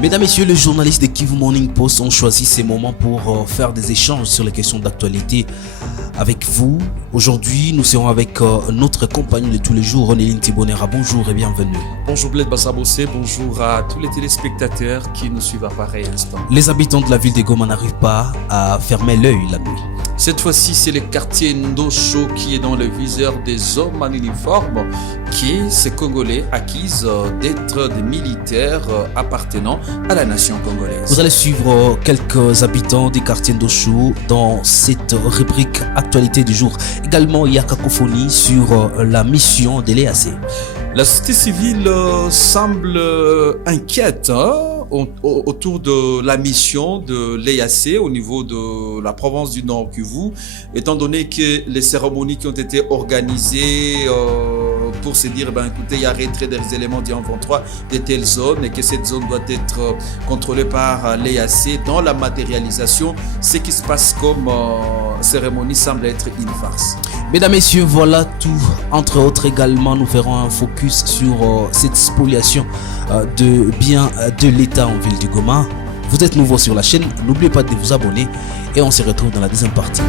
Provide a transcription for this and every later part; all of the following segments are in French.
Mesdames, Messieurs, les journalistes de Kivu Morning Post ont choisi ces moments pour faire des échanges sur les questions d'actualité avec vous. Aujourd'hui, nous serons avec notre compagnon de tous les jours, Ronelin Tibonera. Bonjour et bienvenue. Bonjour Bled Bassabossé, bonjour à tous les téléspectateurs qui nous suivent à pareil instant. Les habitants de la ville de Goma n'arrivent pas à fermer l'œil la nuit. Cette fois-ci, c'est le quartier Ndosho qui est dans le viseur des hommes en uniforme, qui est ces Congolais acquis d'être des militaires appartenant à la nation congolaise. Vous allez suivre quelques habitants du quartier Ndosho dans cette rubrique Actualité du jour. Également, il y a cacophonie sur la mission de l'EAC. La société civile semble inquiète autour de la mission de l'EAC au niveau de la province du Nord Kivu, étant donné que les cérémonies qui ont été organisées pour se dire, écoutez, il y a retrait des éléments du 23 de telle zone et que cette zone doit être contrôlée par l'EAC. Dans la matérialisation, ce qui se passe comme cérémonie semble être une farce. Mesdames, Messieurs, voilà tout. Entre autres également, nous ferons un focus sur cette spoliation de biens de l'État en ville du Goma. Vous êtes nouveau sur la chaîne, n'oubliez pas de vous abonner et on se retrouve dans la deuxième partie.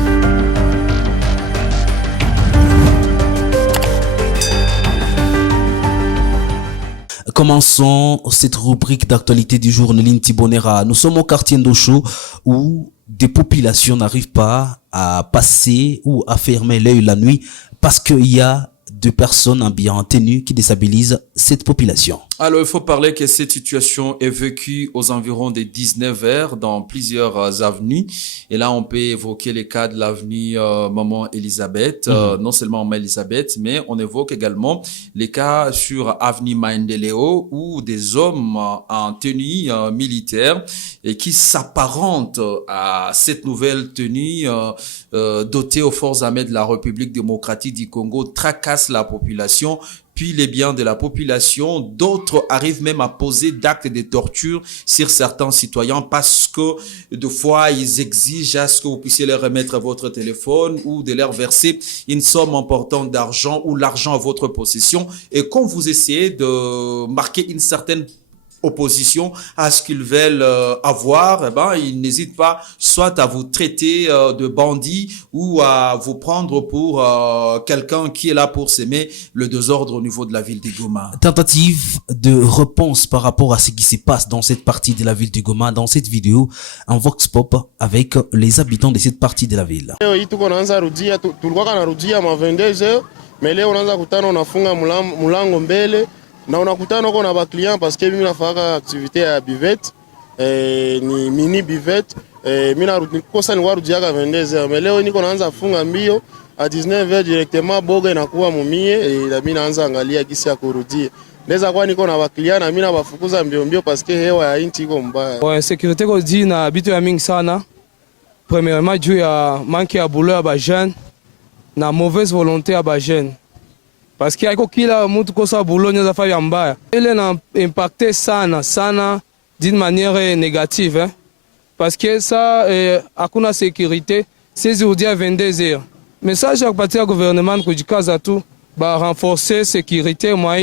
Commençons cette rubrique d'actualité du jour, Ronelin Tibonera. Nous sommes au quartier Ndosho où des populations n'arrivent pas à passer ou à fermer l'œil la nuit parce qu'il y a deux personnes en bien tenue qui déstabilisent cette population. Alors, il faut parler que cette situation est vécue aux environs des 19h dans plusieurs avenues. Et là, on peut évoquer les cas de l'avenue Maman Elisabeth, non seulement Maman Elisabeth, mais on évoque également les cas sur avenue Maendeleo où des hommes en tenue militaire et qui s'apparentent à cette nouvelle tenue dotée aux forces armées de la République démocratique du Congo tracassent la population, puis les biens de la population. D'autres arrivent même à poser d'actes de torture sur certains citoyens parce que de fois ils exigent à ce que vous puissiez leur remettre votre téléphone ou de leur verser une somme importante d'argent ou l'argent à votre possession. Et quand vous essayez de marquer une certaine opposition à ce qu'ils veulent avoir, ils n'hésitent pas soit à vous traiter de bandit ou à vous prendre pour quelqu'un qui est là pour s'aimer le désordre au niveau de la ville de Goma. Tentative de réponse par rapport à ce qui se passe dans cette partie de la ville de Goma dans cette vidéo en Vox Pop avec les habitants de cette partie de la ville. Na unakutana uko na baklian parce que mimi nafanya activité ya bivette ni mini bivette mimi nakosa ni warudiaka 22h mais leo niko naanza funga mbio à 19h directement boga inakuwa mumie na mimi naanza angalia kisi ya kurudia naweza kwa niko na baklian na mimi nabafukuza mbio mbio parce que hewa ya inchi iko mbaya. Ouais, sécurité ko di na bitu ya mingi sana. Premièrement dû ya manque ya boulot ya ba jeune na mauvaise volonté ya ba jeune. Parce que aiko kila mtu kosa boulot nyoza fa mbaya. Il a impacté sana d'une manière négative hein? Parce que ça hakuna sécurité c'est aujourd'hui à 22h. Message à partir du gouvernement kujikaza tu ba renforcer sécurité moi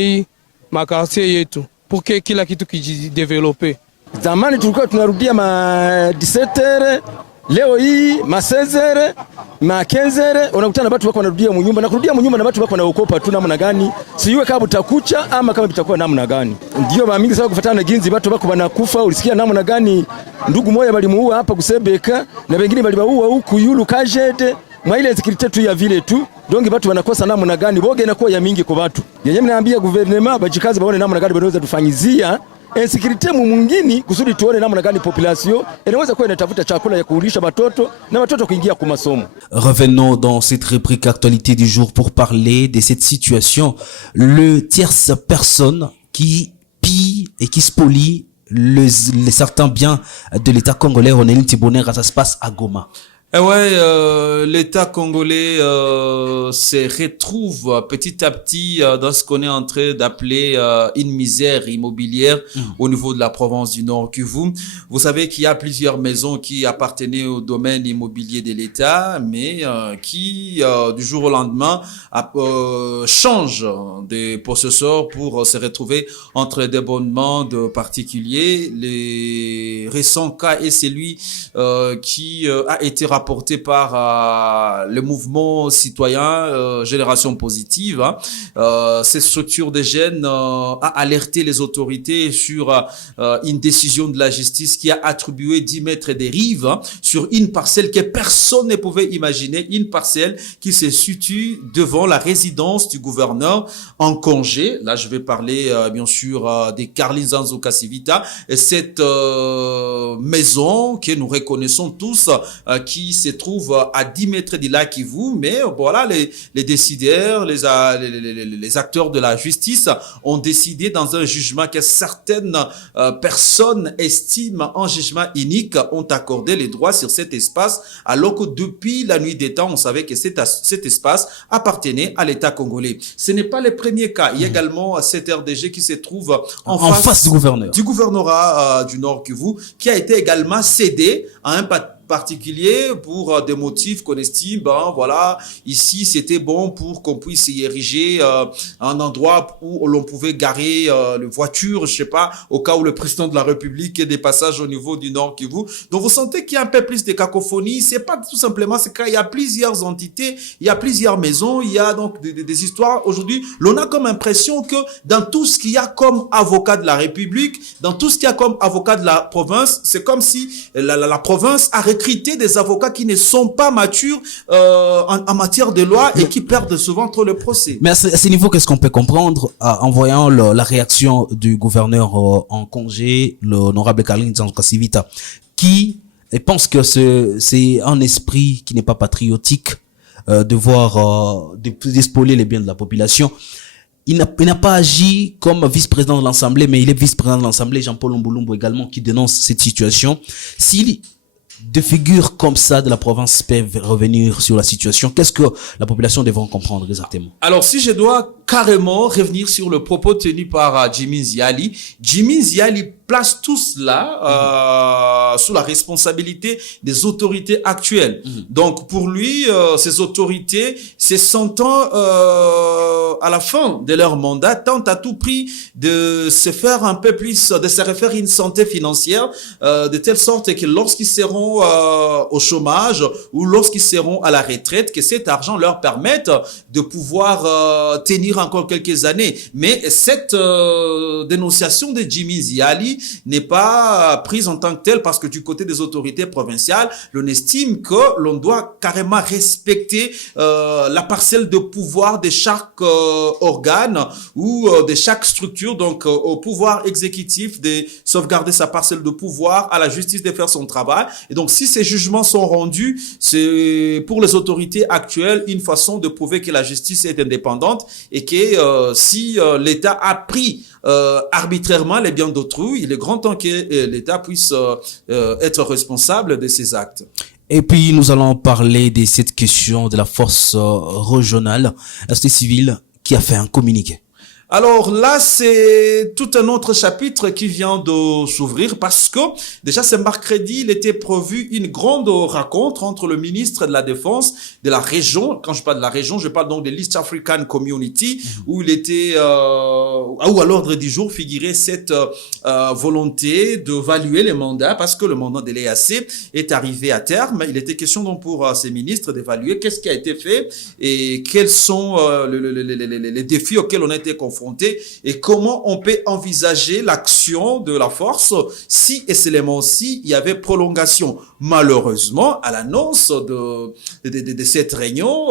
ma quartier yetu pour que kila kitu kijidévelopper. Zamani tulikuwa tunarudia ma 17h, leo hii ma 16h, ma 15h unakutana watu wako wanarudia munyumba na kurudia munyumba na watu wako wanaokopa tu namna gani siwe kama butakucha ama kama bitakuwa namna gani. Ndio mara mingi sana kufuatana na ginzi watu wako wanakufa. Ulisikia namna gani ndugu moja walimuua hapa Kusebeka na wengine waliwaua huku Yulu Kajede mwa ile security tu ya vile tu donge watu wanakosa namna gani boga inakuwa ya mingi kwa watu. Yenyewe naambia gouvernement bajikaze baone namna gani wanaweza tufanyizia insécurité mwingine kusudi tuone namna gani population inaweza kuwa inatafuta chakula ya kulisha watoto na watoto kuingia kwa masomo. Revenons dans cette rubrique actualité du jour pour parler de cette situation. Le tierce personne qui pille et qui spolie les certains biens de l'État congolais. Ronelin Tibonera, ça se passe à Goma. Eh ouais, l'État congolais se retrouve petit à petit dans ce qu'on est en train d'appeler une misère immobilière au niveau de la province du Nord Kivu. Vous savez qu'il y a plusieurs maisons qui appartenaient au domaine immobilier de l'État, mais qui du jour au lendemain changent de possesseurs pour se retrouver entre des abonnements de particuliers. Les récents cas est celui qui a été rapporté par le mouvement citoyen Génération Positive. Cette structure des jeunes a alerté les autorités sur une décision de la justice qui a attribué 10 mètres de rive sur une parcelle que personne ne pouvait imaginer, une parcelle qui se situe devant la résidence du gouverneur en congé. Là, je vais parler bien sûr des Carlin Zanzuka Civita, et cette maison que nous reconnaissons tous qui se trouve à 10 mètres du lac Kivu, mais voilà, les décideurs, les acteurs de la justice ont décidé dans un jugement que certaines personnes estiment en jugement unique ont accordé les droits sur cet espace, alors que depuis la nuit des temps, on savait que cet espace appartenait à l'État congolais. Ce n'est pas le premier cas. Il y a également cette RDG qui se trouve en face du gouvernorat du Nord Kivu, qui a été également cédé à un particulier pour des motifs qu'on estime, voilà, ici c'était bon pour qu'on puisse y ériger un endroit où l'on pouvait garer les voitures, je sais pas, au cas où le président de la République ait des passages au niveau du Nord Kivu. Donc vous sentez qu'il y a un peu plus de cacophonie. C'est pas tout simplement, c'est qu'il y a plusieurs entités, il y a plusieurs maisons, il y a donc des histoires. Aujourd'hui, l'on a comme impression que dans tout ce qu'il y a comme avocat de la République, dans tout ce qu'il y a comme avocat de la province, c'est comme si la province a recruté des avocats qui ne sont pas matures en matière de loi et qui perdent souvent trop le procès. Mais à ce niveau, qu'est-ce qu'on peut comprendre en voyant la réaction du gouverneur en congé, l'honorable Carlin Zanzuka Civita, qui pense que c'est un esprit qui n'est pas patriotique de voir d'espoler les biens de la population. Il n'a pas agi comme vice-président de l'Assemblée, mais il est vice-président de l'Assemblée, Jean-Paul Mbulumbu également, qui dénonce cette situation. S'il des figures comme ça de la province peuvent revenir sur la situation, qu'est-ce que la population devrait comprendre exactement? Alors, si je dois carrément revenir sur le propos tenu par Jimmy Nziali place tout cela sous la responsabilité des autorités actuelles. Donc, pour lui, ces autorités, se sentant à la fin de leur mandat, tentent à tout prix de se faire un peu plus, de se refaire une santé financière, de telle sorte que lorsqu'ils seront au chômage ou lorsqu'ils seront à la retraite, que cet argent leur permette de pouvoir tenir encore quelques années. Mais cette dénonciation de Jimmy Nziali n'est pas prise en tant que telle parce que du côté des autorités provinciales, l'on estime que l'on doit carrément respecter la parcelle de pouvoir de chaque organe ou de chaque structure, donc au pouvoir exécutif de sauvegarder sa parcelle de pouvoir, à la justice de faire son travail. Et donc si ces jugements sont rendus, c'est pour les autorités actuelles une façon de prouver que la justice est indépendante et que si l'État a pris arbitrairement les biens d'autrui, il est grand temps que l'État puisse être responsable de ses actes. Et puis, nous allons parler de cette question de la force régionale, la société civile qui a fait un communiqué. Alors là, c'est tout un autre chapitre qui vient de s'ouvrir parce que déjà ce mercredi, il était prévu une grande rencontre entre le ministre de la Défense de la région. Quand je parle de la région, je parle donc de l'East African Community, où il était, où à l'ordre du jour figurait cette volonté de valuer les mandats parce que le mandat de l'EAC est arrivé à terme. Il était question donc pour ces ministres d'évaluer qu'est-ce qui a été fait et quels sont les défis auxquels on a été confronté. Et comment on peut envisager l'action de la force si et seulement si il y avait prolongation. Malheureusement, à l'annonce de cette réunion,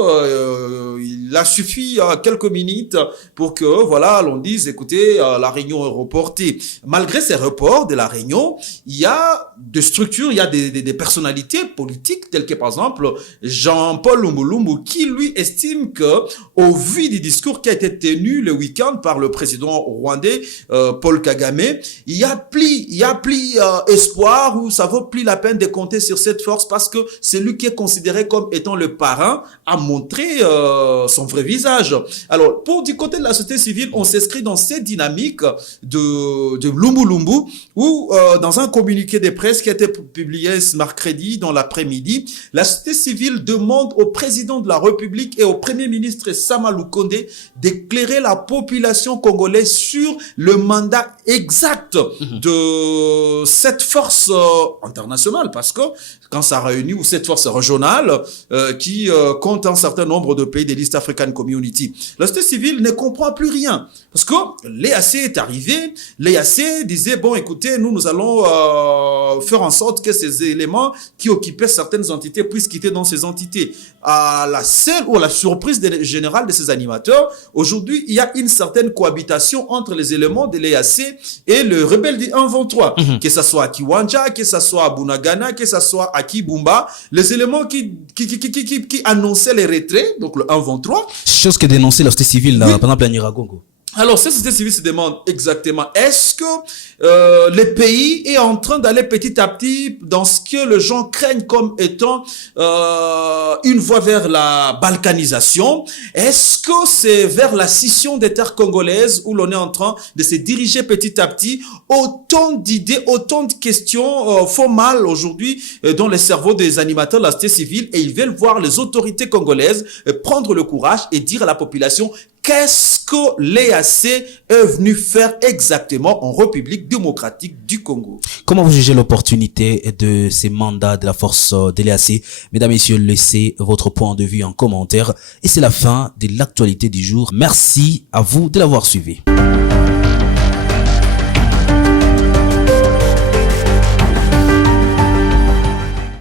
il a suffi quelques minutes pour que voilà, l'on dise écoutez, la réunion est reportée. Malgré ces reports de la réunion, il y a des structures, il y a des personnalités politiques telles que par exemple Jean-Paul Mbulumbu qui lui estime que au vu du discours qui a été tenu le week-end par le président rwandais Paul Kagame, il y a plus espoir, ou ça vaut plus la peine de compter sur cette force, parce que c'est lui qui est considéré comme étant le parrain à montrer son vrai visage. Alors, du côté de la société civile, on s'inscrit dans cette dynamique de Lumbu Lumbu, où dans un communiqué de presse qui a été publié ce mercredi dans l'après-midi, la société civile demande au président de la République et au premier ministre Sama Lukonde d'éclairer la population congolaise sur le mandat exact de cette force internationale, parce que quand ça réunit, ou cette force régionale qui compte un certain nombre de pays de l'East African Community, la société civile ne comprend plus rien, parce que l'EAC est arrivé. L'EAC disait, bon, écoutez, nous allons faire en sorte que ces éléments qui occupaient certaines entités puissent quitter dans ces entités. À la seule ou à la surprise générale de ces animateurs, aujourd'hui, il y a une certaine cohabitation entre les éléments de l'EAC et le rebelle du 123, que ce soit à Kiwanja, que ce soit à Bunagana, que ce soit à Kibumba, les éléments qui annonçaient les retraits, donc le 123. Chose que dénonçait la société civile, là, par exemple à Nyiragongo. Alors, cette société civile se demande exactement, est-ce que le pays est en train d'aller petit à petit dans ce que les gens craignent comme étant une voie vers la balkanisation? Est-ce que c'est vers la scission des terres congolaises où l'on est en train de se diriger petit à petit? Autant d'idées, autant de questions font mal aujourd'hui dans les cerveaux des animateurs de la société civile, et ils veulent voir les autorités congolaises prendre le courage et dire à la population qu'est-ce que l'EAC est venu faire exactement en République démocratique du Congo. Comment vous jugez l'opportunité de ces mandats de la force de l'EAC? Mesdames, Messieurs, laissez votre point de vue en commentaire. Et c'est la fin de l'actualité du jour. Merci à vous de l'avoir suivi.